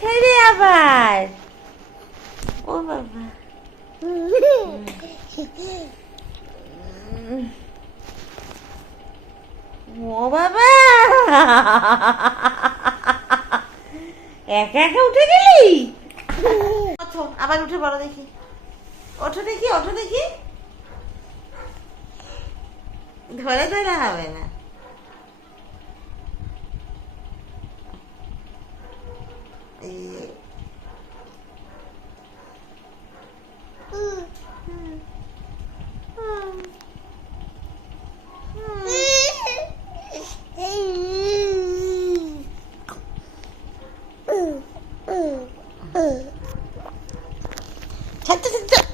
কোথায় রে আবার? ও বাবা, ও বাবা, একা একা উঠে গেলি? ওঠো, আবার উঠে বলো দেখি। ওঠো দেখি, ওঠো দেখি। ধরে ধরে হবে না।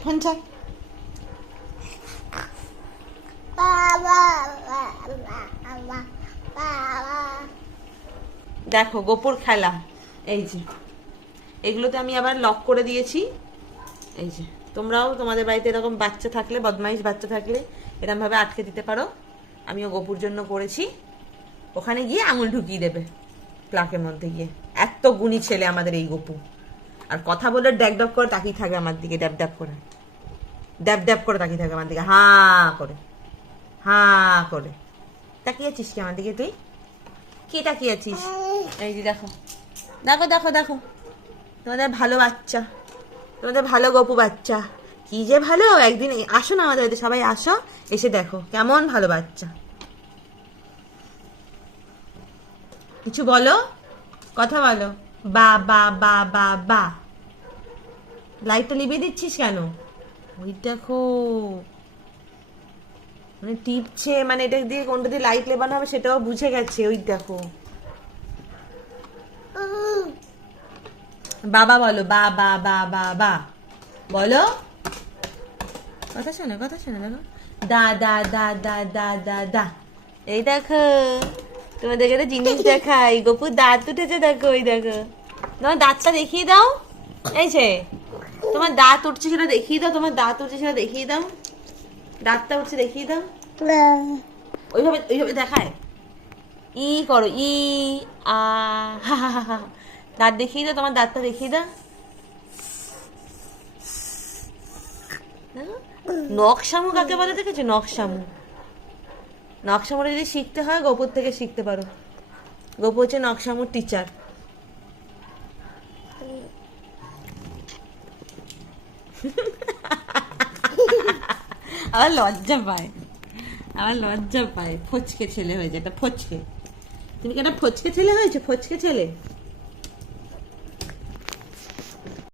ফোন ছাড়। দেখো গোপুর খেলা, এই যে এগুলোতে আমি আবার লক করে দিয়েছি। এই যে তোমরাও তোমাদের বাড়িতে এরকম বাচ্চা থাকলে, বদমাইশ বাচ্চা থাকলে এরকম ভাবে আটকে দিতে পারো। আমিও গোপুর জন্য করেছি। ওখানে গিয়ে আঙুল ঢুকিয়ে দেবে প্লাকের মধ্যে গিয়ে। এত গুণী ছেলে আমাদের এই গোপু। আর কথা বলে ড্যাব ড্যাব করে তাকিয়ে থাকবে আমার দিকে, ড্যাব ড্যাব করে, ড্যাব ড্যাব করে তাকিয়ে থাকবে আমার দিকে, হাঁ করে, হাঁ করে। তাকিয়েছিস কি আমার দিকে? তুই কি তাকিয়েছিস? এই যে দেখো, দেখো দেখো দেখো, তোমাদের ভালো বাচ্চা, তোমাদের ভালো গপু বাচ্চা। কি যে ভালো। একদিন আসো না আমাদের বাড়িতে, সবাই আসো, এসে দেখো কেমন ভালো বাচ্চা। কিছু বলো, কথা বলো। বা বা বা বা বা। লাইটটা নিভিয়ে দিচ্ছিস কেন? ওই দেখো, মানে টিপছে, মানে এটা দিয়ে কোনটা দিয়ে লাইট লেবানো হবে সেটাও বুঝে গেছে। ওই দেখো, বাবা বলো, বা বা বা বা বা বলো। কথা শোনো, কথা শোনো। দেখো, দা দা দা দা দা দা দা। এই দেখো, তোমাদেরকে একটা জিনিস দেখাই। গপুর দাঁত উঠেছে দেখো, ওই দেখো। তোমার দাঁতটা দেখিয়ে দাও। এই যে তোমার দাঁত উঠছে সেটা দেখিয়ে দাও, তোমার দাঁত উঠছে সেটা দেখিয়ে দাও। দাঁতটা উঠছে দেখিয়ে দাও। ওইভাবে ওইভাবে দেখায়। ই করো, ই আ হা হা হা হা। দাঁত দেখিয়ে দাও, তোমার দাঁতটা দেখিয়ে দাও। নকশামু কাকে বলে দেখেছো? নকশামু। নকশামুটা যদি শিখতে হয় গোপুর থেকে শিখতে পারো। গোপু হচ্ছে নকশামুর টিচার। আমার লজ্জা পায়, আমার লজ্জা পায়। ফচকে ছেলে হয়েছে, একটা ফচকে। তুমি কি একটা ফচকে ছেলে হয়েছে? ফচকে ছেলে।